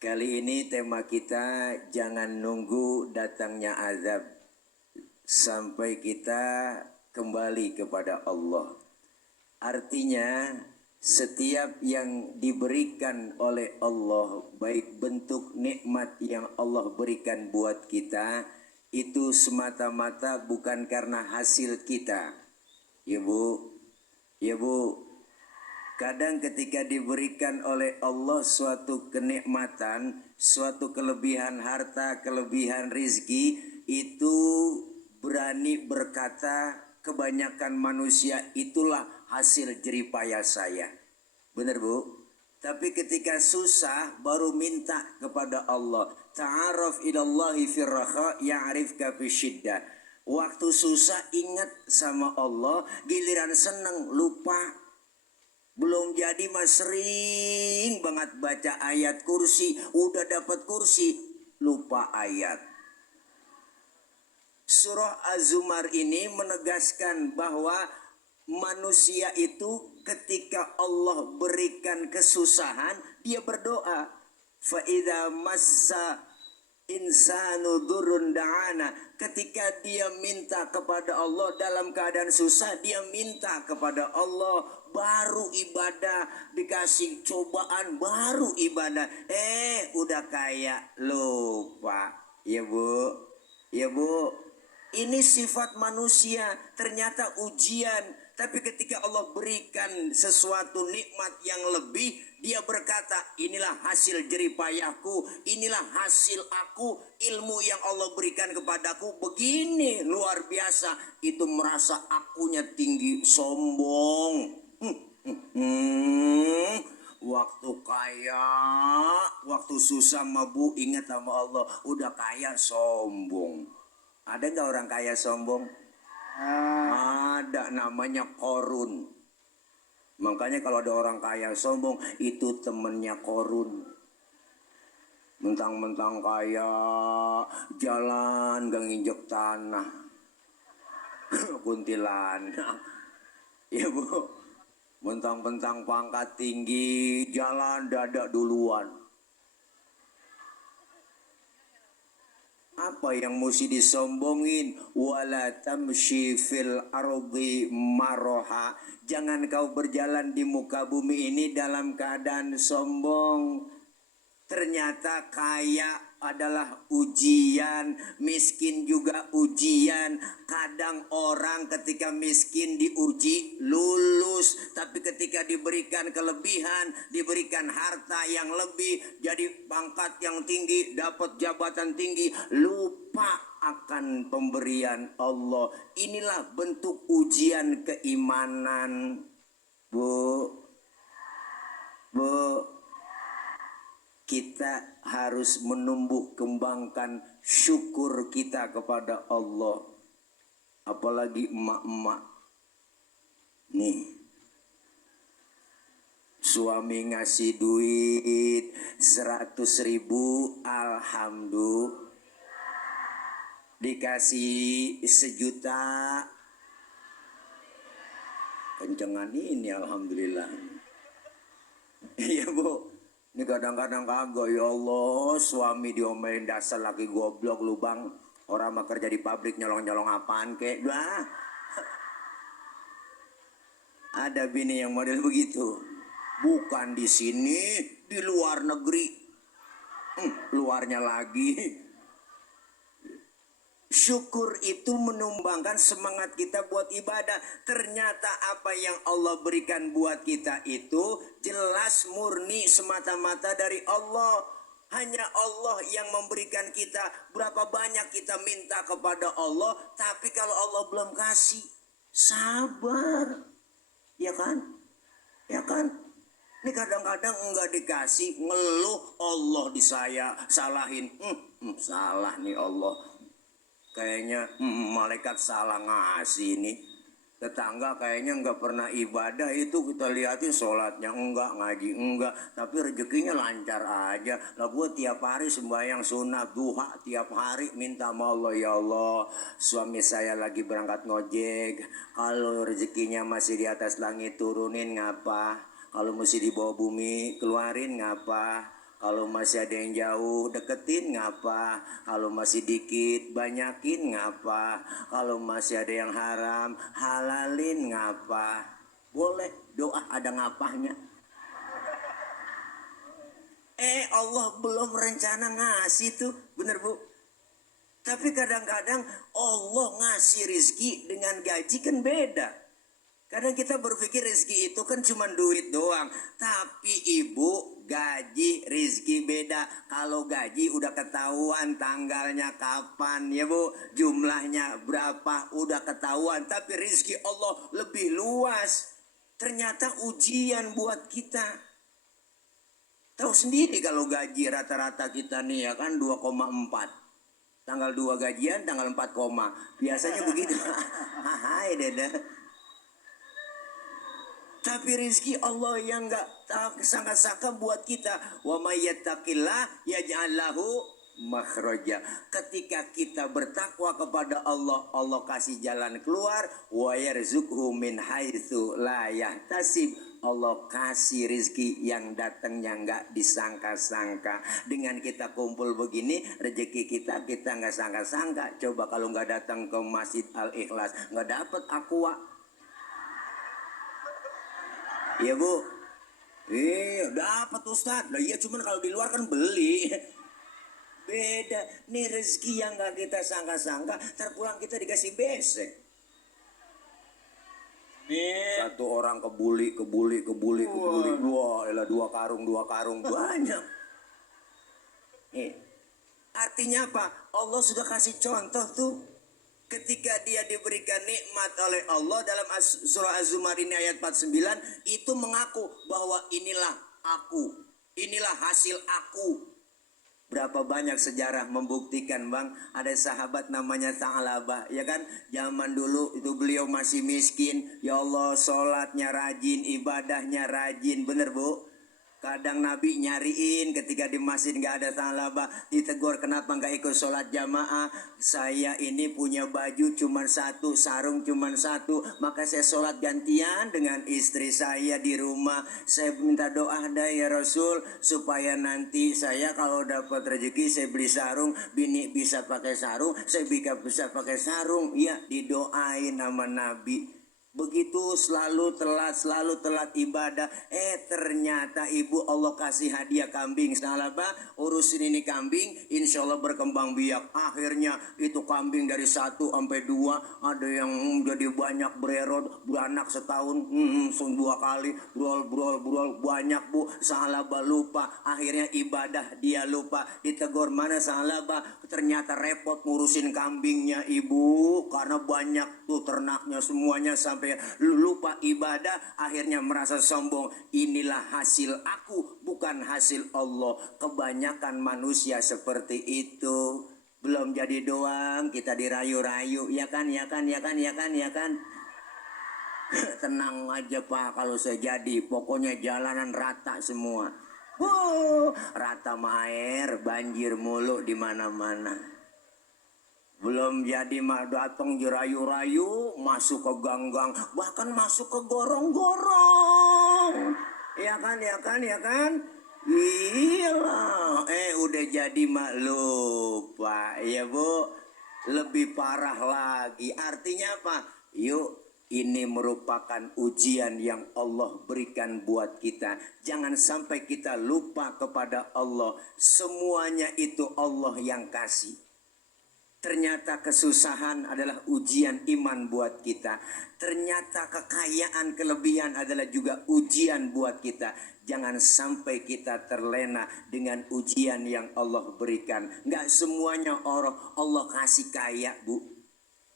Kali ini tema kita jangan nunggu datangnya azab sampai kita kembali kepada Allah. Artinya setiap yang diberikan oleh Allah, baik bentuk nikmat yang Allah berikan buat kita, itu semata-mata bukan karena hasil kita. Ya Bu, ya Bu, kadang ketika diberikan oleh Allah suatu kenikmatan, suatu kelebihan harta, kelebihan rizki, itu berani berkata kebanyakan manusia itulah hasil jeripaya saya. Benar Bu? Tapi ketika susah baru minta kepada Allah. Ta'aruf ilallahi firraha ya'rifka fisyiddah. Waktu susah ingat sama Allah, giliran seneng lupa. Belum jadi mas sering banget baca ayat kursi, udah dapat kursi, lupa ayat. Surah Az-Zumar ini menegaskan bahwa manusia itu ketika Allah berikan kesusahan, dia berdoa. Fa idza massa insanu durun da'ana. Ketika dia minta kepada Allah dalam keadaan susah, dia minta kepada Allah, baru ibadah. Dikasih cobaan baru ibadah, udah kaya lupa. Ya Bu, ya Bu, ini sifat manusia, ternyata ujian. Tapi ketika Allah berikan sesuatu nikmat yang lebih, dia berkata, inilah hasil jeripayahku, inilah hasil aku, ilmu yang Allah berikan kepadaku begini luar biasa. Itu merasa akunya tinggi, sombong. Waktu kaya, waktu susah mabu ingat sama Allah, udah kaya sombong. Ada gak orang kaya sombong? Ada, namanya Korun. Makanya kalau ada orang kaya sombong, itu temennya Korun. Mentang-mentang kaya, jalan gak nginjek tanah. Kuntilanak. Ya Bu, mentang-mentang pangkat tinggi, jalan dadak duluan. Apa yang mesti disombongin? Wala tamshi fil ardi maroha. Jangan kau berjalan di muka bumi ini dalam keadaan sombong. Ternyata kaya adalah ujian, miskin juga ujian. Kadang orang ketika miskin diuji lulus, tapi ketika diberikan kelebihan, diberikan harta yang lebih, jadi pangkat yang tinggi, dapat jabatan tinggi, lupa akan pemberian Allah. Inilah bentuk ujian keimanan. Bu, kita harus menumbuh kembangkan syukur kita kepada Allah. Apalagi emak-emak. Nih, suami ngasih duit 100.000, alhamdulillah. Dikasih 1 juta, kencengan ini alhamdulillah. Iya Bu. Ini kadang-kadang kagak, ya Allah, suami diomelin dasar laki goblok lu bang. Orang mah kerja di pabrik nyolong-nyolong apaan kek. Bah. Ada bini yang model begitu. Bukan di sini, di luar negeri. Luarnya lagi. Syukur itu menumbangkan semangat kita buat ibadah. Ternyata apa yang Allah berikan buat kita itu jelas murni semata-mata dari Allah. Hanya Allah yang memberikan kita. Berapa banyak kita minta kepada Allah, tapi kalau Allah belum kasih, sabar. Ya kan? Ya kan? Ini kadang-kadang enggak dikasih, ngeluh, Allah salahin. Salah nih Allah. Kayaknya malaikat salah ngasih nih. Tetangga kayaknya nggak pernah ibadah, itu kita liatin sholatnya enggak, ngaji enggak, tapi rezekinya lancar aja. Lah gue tiap hari sembahyang sunat duha, tiap hari minta sama Allah, ya Allah, suami saya lagi berangkat ngojek, kalau rezekinya masih di atas langit turunin ngapa, kalau mesti di bawah bumi keluarin ngapa. Kalau masih ada yang jauh, deketin ngapa. Kalau masih dikit, banyakin ngapa. Kalau masih ada yang haram, halalin ngapa. Boleh, doa ada ngapahnya. Allah belum rencana ngasih tuh, bener Bu. Tapi kadang-kadang Allah ngasih rizki dengan gaji kan beda. Kadang kita berpikir rezeki itu kan cuma duit doang. Tapi ibu, gaji, rezeki beda. Kalau gaji udah ketahuan tanggalnya kapan ya bu. Jumlahnya berapa udah ketahuan. Tapi rezeki Allah lebih luas. Ternyata ujian buat kita. Tahu sendiri kalau gaji rata-rata kita nih ya kan 2,4. Tanggal 2 gajian, tanggal 4, biasanya begitu. Hai dede. Tapi rizki Allah yang gak sangka-sangka buat kita. Wa may yattaqillah yaj'al lahu makhraja. Ketika kita bertakwa kepada Allah, Allah kasih jalan keluar. Wa yarzuqhu min haitsu la yahtasib. Allah kasih rizki yang datangnya nggak disangka-sangka. Dengan kita kumpul begini, rezeki kita nggak sangka-sangka. Coba kalau nggak datang ke Masjid Al Ikhlas, nggak dapat aqua. Iya bu, dapat Ustad. Lah iya cuman kalau di luar kan beli. Beda, nih rezeki yang gak kita sangka-sangka, terpulang kita dikasih besek. Satu orang kebuli. Wah, elah 2 karung banyak. Artinya apa? Allah sudah kasih contoh tuh. Ketika dia diberikan nikmat oleh Allah dalam surah Az-Zumar ini ayat 49 itu mengaku bahwa inilah aku, inilah hasil aku. Berapa banyak sejarah membuktikan bang, ada sahabat namanya Tha'labah ya kan, zaman dulu itu beliau masih miskin, ya Allah sholatnya rajin, ibadahnya rajin, bener bu. Kadang Nabi nyariin ketika di masjid nggak ada Tha'labah, ditegur kenapa nggak ikut sholat jamaah. Saya ini punya baju cuma satu, sarung cuma satu, maka saya sholat gantian dengan istri saya di rumah. Saya minta doa dah ya Rasul supaya nanti saya kalau dapat rezeki saya beli sarung, bini bisa pakai sarung, saya bisa pakai sarung. Ya didoain nama Nabi. Begitu selalu telat ibadah. Ternyata ibu Allah kasih hadiah kambing. Sahabat urusin ini kambing, insya Allah berkembang biak. Akhirnya itu kambing dari 1 sampai 2, ada yang jadi banyak bererot, beranak setahun 2 kali, brol banyak bu. Sahabat lupa, akhirnya ibadah dia lupa. Ditegur mana sahabat, ternyata repot ngurusin kambingnya ibu, karena banyak tuh ternaknya semuanya sampai lupa ibadah, akhirnya merasa sombong. Inilah hasil aku, bukan hasil Allah. Kebanyakan manusia seperti itu. Belum jadi doang kita dirayu-rayu, ya kan. Tenang aja Pak, kalau saya jadi pokoknya jalanan rata semua. Rata mah air, banjir mulu di mana-mana. Belum jadi mah datang jerayu-rayu, masuk ke gang-gang, bahkan masuk ke gorong-gorong. Ya kan. Gila. Udah jadi mah lupa, ya bu. Lebih parah lagi. Artinya apa? Yuk, ini merupakan ujian yang Allah berikan buat kita. Jangan sampai kita lupa kepada Allah. Semuanya itu Allah yang kasih. Ternyata kesusahan adalah ujian iman buat kita. Ternyata kekayaan, kelebihan adalah juga ujian buat kita. Jangan sampai kita terlena dengan ujian yang Allah berikan. Nggak semuanya Allah kasih kaya bu.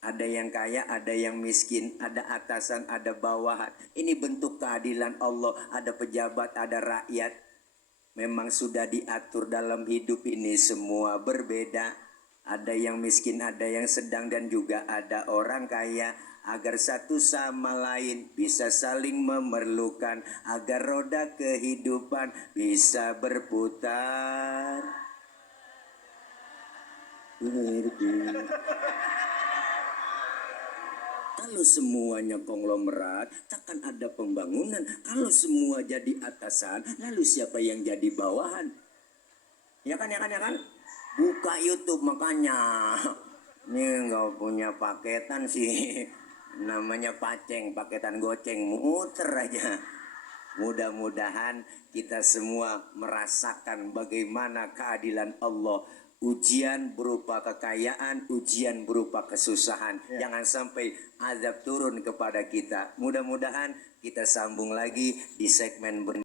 Ada yang kaya, ada yang miskin, ada atasan, ada bawahan. Ini bentuk keadilan Allah. Ada pejabat, ada rakyat. Memang sudah diatur dalam hidup ini semua berbeda. Ada yang miskin, ada yang sedang, dan juga ada orang kaya. Agar satu sama lain bisa saling memerlukan, agar roda kehidupan bisa berputar. Kalau semuanya konglomerat, takkan ada pembangunan. Kalau semua jadi atasan, lalu siapa yang jadi bawahan? ya kan, buka YouTube makanya. Ini nggak punya paketan sih, namanya paceng, paketan goceng, muter aja. Mudah-mudahan kita semua merasakan bagaimana keadilan Allah. Ujian berupa kekayaan, ujian berupa kesusahan. Jangan sampai azab turun kepada kita. Mudah-mudahan kita sambung lagi di segmen berikutnya.